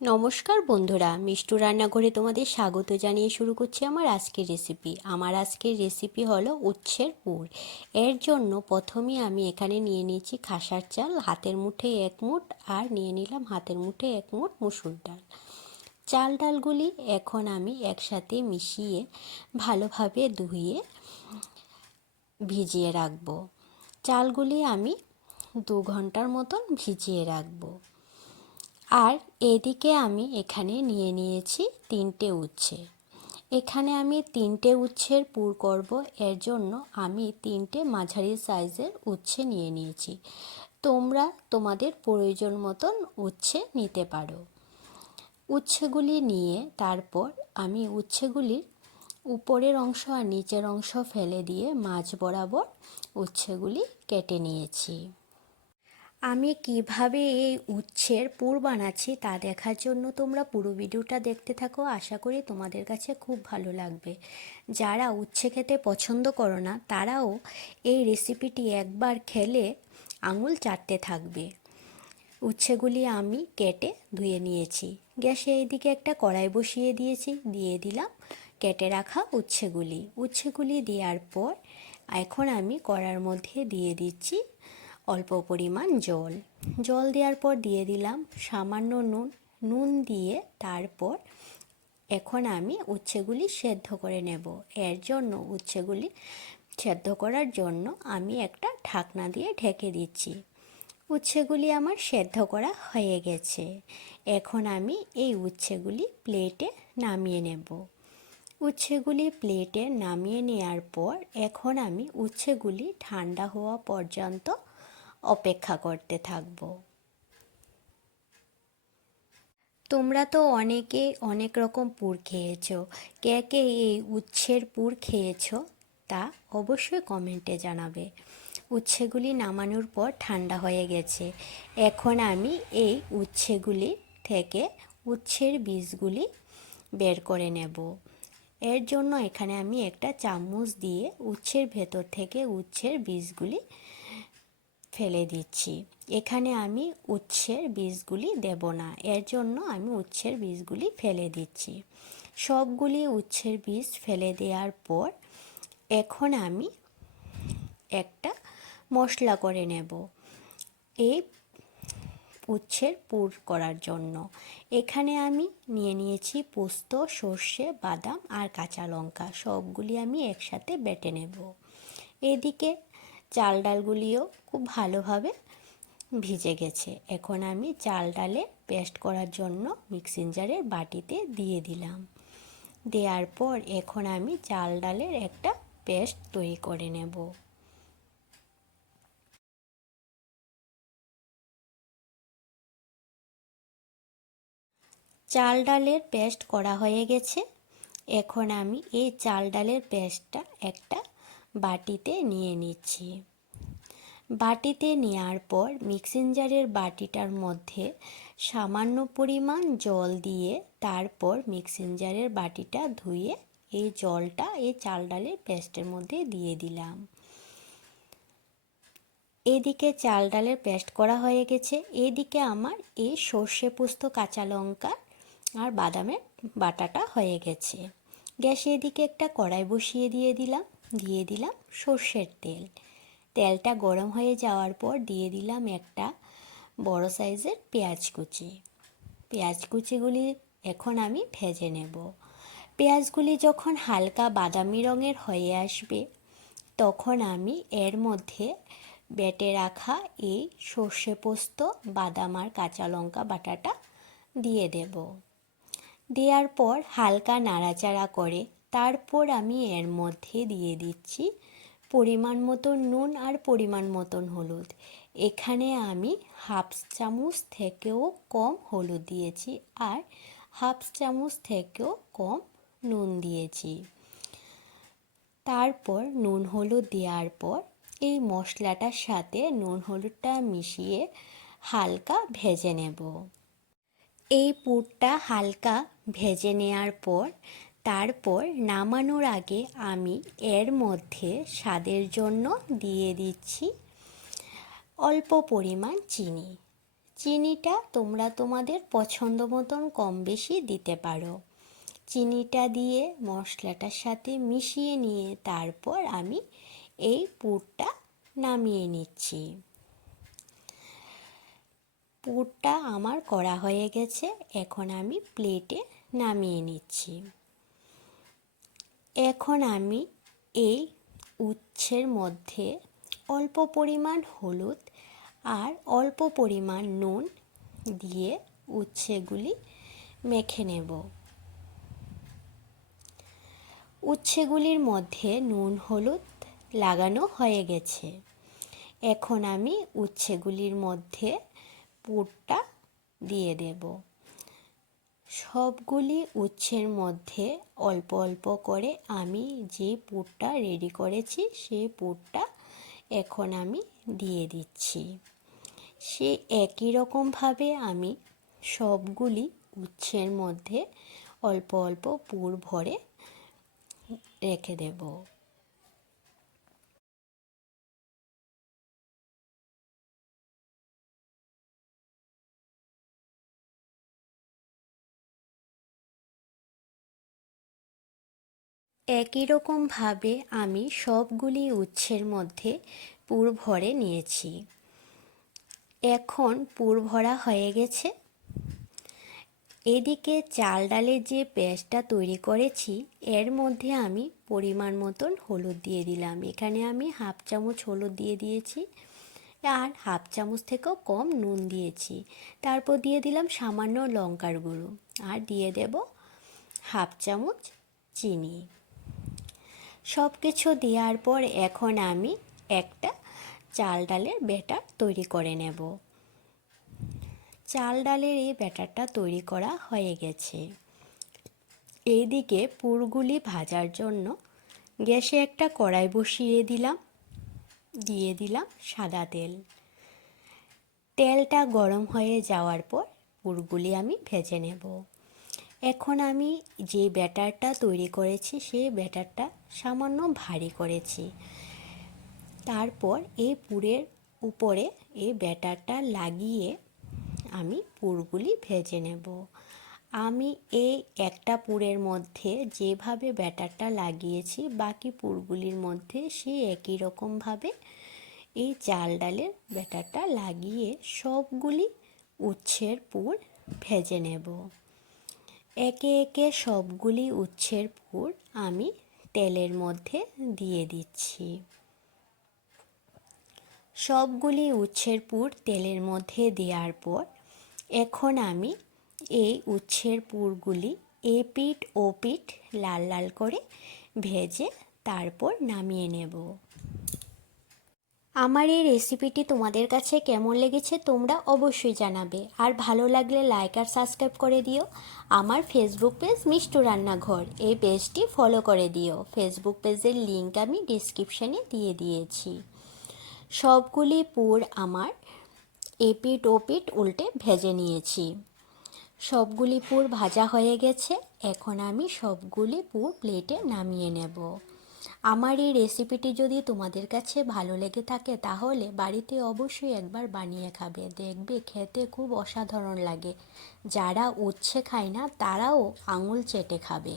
নমস্কার বন্ধুরা, মিষ্টু রান্নাঘরে তোমাদের স্বাগত জানিয়ে শুরু করছি আমার আজকের রেসিপি। আমার আজকের রেসিপি হলো উচ্ছের পুর। এর জন্য প্রথমে আমি এখানে নিয়ে নিয়েছি খাসার চাল হাতের মুঠে 1 মুঠ, আর নিয়ে নিলাম হাতের মুঠে 1 মুঠ মুসুর ডাল। চাল ডালগুলি এখন আমি একসাথে মিশিয়ে ভালোভাবে ধুয়ে ভিজিয়ে রাখবো। চালগুলি আমি 2 ঘন্টার মতন ভিজিয়ে রাখবো। আর এদিকে আমি এখানে নিয়ে নিয়েছি 3টে উচ্ছে। এখানে আমি 3টে উচ্ছের পুর করব। এর জন্য আমি 3টে মাঝারি সাইজের উচ্ছে নিয়ে নিয়েছি। তোমরা তোমাদের প্রয়োজন মতন উচ্ছে নিতে পারো। উচ্ছেগুলি নিয়ে তারপর আমি উচ্ছেগুলির উপরের অংশ আর নিচের অংশ ফেলে দিয়ে মাঝ বরাবর উচ্ছেগুলি কেটে নিয়েছি। আমি কিভাবে এই উচ্ছের পুর বানাচ্ছি তা দেখার জন্য তোমরা পুরো ভিডিওটা দেখতে থাকো। আশা করি তোমাদের কাছে খুব ভালো লাগবে। যারা উচ্ছে খেতে পছন্দ করো না তারাও এই রেসিপিটি একবার খেলে আঙুল চাটতে থাকবে। উচ্ছেগুলি আমি কেটে ধুয়ে নিয়েছি। গ্যাসে এইদিকে একটা কড়াই বসিয়ে দিয়েছি, দিয়ে দিলাম কেটে রাখা উচ্ছেগুলি দেওয়ার পর এখন আমি কড়ার মধ্যে দিয়ে দিচ্ছি অল্প পরিমাণ জল দেওয়ার পর দিয়ে দিলাম সামান্য নুন দিয়ে তারপর এখন আমি উচ্ছেগুলি সেদ্ধ করে নেব। এর জন্য উচ্ছেগুলি সেদ্ধ করার জন্য আমি একটা ঢাকনা দিয়ে ঢেকে দিচ্ছি। উচ্ছেগুলি আমার সেদ্ধ করা হয়ে গেছে। এখন আমি এই উচ্ছেগুলি প্লেটে নামিয়ে নেব। উচ্ছেগুলি প্লেটে নামিয়ে নেওয়ার পর এখন আমি উচ্ছেগুলি ঠান্ডা হওয়া পর্যন্ত অপেক্ষা করতে থাকব। তোমরা তো অনেকে অনেক রকম পুর খেয়েছো। কে কে এই উচ্ছের পুর খেয়েছো তা অবশ্যই কমেন্টে জানাবে। উচ্ছেগুলি নামানোর পর ঠান্ডা হয়ে গেছে। এখন আমি এই উচ্ছেগুলি থেকে উচ্ছের বীজগুলি বের করে নেব। এর জন্য এখানে আমি একটা চামচ দিয়ে উচ্ছের ভেতর থেকে উচ্ছের বীজগুলি ফেলে দিচ্ছি। এখানে আমি উচ্ছের বীজগুলি দেব না, এর জন্য আমি উচ্ছের বীজগুলি ফেলে দিচ্ছি। সবগুলি উচ্ছের বীজ ফেলে দেওয়ার পর এখন আমি একটা মশলা করে নেব এই উচ্ছের পুর করার জন্য। এখানে আমি নিয়ে নিয়েছি পোস্ত, সর্ষে, বাদাম আর কাঁচা লঙ্কা। সবগুলি আমি একসাথে বেটে নেব। এদিকে চাল ডালগুলিও খুব ভালোভাবে ভিজে গেছে। এখন আমি চাল ডালে পেস্ট করার জন্য মিক্সিং জারের বাটিতে দিয়ে দিলাম। দেওয়ার পর এখন আমি চাল ডালের একটা পেস্ট তৈরি করে নেব। চাল ডালের পেস্ট করা হয়ে গেছে। এখন আমি এই চাল ডালের পেস্টটা একটা বাটিতে নিয়ে নিচ্ছি। বাটিতে নেওয়ার পর মিক্সিং জারের বাটিটার মধ্যে সামান্য পরিমাণ জল দিয়ে তারপর মিক্সিং জারের বাটিটা ধুয়ে এই জলটা এই চাল ডালের পেস্টের মধ্যে দিয়ে দিলাম। এদিকে চাল ডালের পেস্ট করা হয়ে গেছে। এদিকে আমার এই সর্ষে, পোস্ত, কাঁচা লঙ্কা আর বাদামের বাটাটা হয়ে গেছে। গ্যাসে এদিকে একটা কড়াই বসিয়ে দিয়ে দিলাম সর্ষের তেল। তেলটা গরম হয়ে যাওয়ার পর দিয়ে দিলাম একটা বড় সাইজের পেঁয়াজ কুচিগুলি এখন আমি ভেজে নেব। পেঁয়াজগুলি যখন হালকা বাদামি রঙের হয়ে আসবে তখন আমি এর মধ্যে বেটে রাখা এই সর্ষে, পোস্ত, বাদাম আর কাঁচা লঙ্কা বাটাটা দিয়ে দেব। দেওয়ার পর হালকা নাড়াচাড়া করে তারপর আমি এর মধ্যে দিয়ে দিচ্ছি পরিমাণ মতো নুন আর পরিমাণ মতন হলুদ। এখানে আমি হাফ চামচ থেকেও কম হলুদ দিয়েছি আর হাফ চামচ থেকেও কম নুন দিয়েছি। তারপর নুন হলুদ দেওয়ার পর এই মশলাটার সাথে নুন হলুদটা মিশিয়ে হালকা ভেজে নেব। এই পুরটা হালকা ভেজে নেওয়ার পর তারপর নামানোর আগে আমি এর মধ্যে স্বাদের জন্য দিয়ে দিচ্ছি অল্প পরিমাণ চিনি। চিনিটা তোমরা তোমাদের পছন্দ মতন কম বেশি দিতে পারো। চিনিটা দিয়ে মশলাটার সাথে মিশিয়ে নিয়ে তারপর আমি এই পুরটা নামিয়ে নিচ্ছি। পুরটা আমার করা হয়ে গেছে, এখন আমি প্লেটে নামিয়ে নিচ্ছি। এখন আমি এই উচ্ছের মধ্যে অল্প পরিমাণ হলুদ আর অল্প পরিমাণ নুন দিয়ে উচ্ছেগুলি মেখে নেব। উচ্ছেগুলির মধ্যে নুন হলুদ লাগানো হয়ে গেছে। এখন আমি উচ্ছেগুলির মধ্যে পুরটা দিয়ে দেব। সবগুলি উচ্ছের মধ্যে অল্প অল্প করে আমি যে পুরটা রেডি করেছি সেই পুরটা এখন আমি দিয়ে দিচ্ছি। সে একই রকমভাবে আমি সবগুলি উচ্ছের মধ্যে অল্প অল্প পুর ভরে রেখে দেব। একই রকমভাবে আমি সবগুলি উচ্ছের মধ্যে পুর ভরে নিয়েছি। এখন পুর ভরা হয়ে গেছে। এদিকে চাল ডালের যে পেস্টটা তৈরি করেছি এর মধ্যে আমি পরিমাণ মতন হলুদ দিয়ে দিলাম। এখানে আমি 1/2 চামচ হলুদ দিয়ে দিয়েছি আর 1/2 চামচ থেকেও কম নুন দিয়েছি। তারপর দিয়ে দিলাম সামান্য লঙ্কার গুঁড়ো আর দিয়ে দেব 1/2 চামচ চিনি। সব কিছু দেওয়ার পর এখন আমি একটা চাল ডালের ব্যাটার তৈরি করে নেব। চাল ডালের এই ব্যাটারটা তৈরি করা হয়ে গেছে। এইদিকে পুরগুলি ভাজার জন্য গ্যাসে একটা কড়াই বসিয়ে দিলাম, দিয়ে দিলাম সাদা তেল। তেলটা গরম হয়ে যাওয়ার পর পুরগুলি আমি ভেজে নেব। এখন আমি যে ব্যাটারটা তৈরি করেছি সেই ব্যাটারটা সামান্য ভারী করেছি। তারপর এই পুরের উপরে এই ব্যাটারটা লাগিয়ে আমি পুরগুলি ভেজে নেব। আমি এই একটা পুরের মধ্যে যেভাবে ব্যাটারটা লাগিয়েছি বাকি পুরগুলির মধ্যে সেই একই রকমভাবে এই চাল ডালের ব্যাটারটা লাগিয়ে সবগুলি উচ্ছের পুর ভেজে নেব। একে একে সবগুলি উচ্ছের পুর আমি তেলের মধ্যে দিয়ে দিচ্ছি। সবগুলি উচ্ছের পুর তেলের মধ্যে দেওয়ার পর এখন আমি এই উচ্ছের পুরগুলি এপিঠ ওপিঠ লাল লাল করে ভেজে তারপর নামিয়ে নেব। আমার এই রেসিপিটি তোমাদের কাছে কেমন লেগেছে তোমরা অবশ্যই জানাবে, আর ভালো লাগলে লাইক আর সাবস্ক্রাইব করে দিও। আমার ফেসবুক পেজ মিষ্টু রান্নাঘর, এই পেজটি ফলো করে দিও। ফেসবুক পেজের লিংক আমি ডিসক্রিপশানে দিয়ে দিয়েছি। সবগুলি পুর আমার এপিঠ ওপিঠ উল্টে ভেজে নিয়েছি। সবগুলি পুর ভাজা হয়ে গেছে। এখন আমি সবগুলি পুর প্লেটে নামিয়ে নেব। আমার এই রেসিপিটি যদি তোমাদের কাছে ভালো লেগে থাকে তাহলে বাড়িতে অবশ্যই একবার বানিয়ে খাবে, দেখবে খেতে খুব অসাধারণ লাগে। যারা উচ্ছে খায় না তারাও আঙুল চেটে খাবে।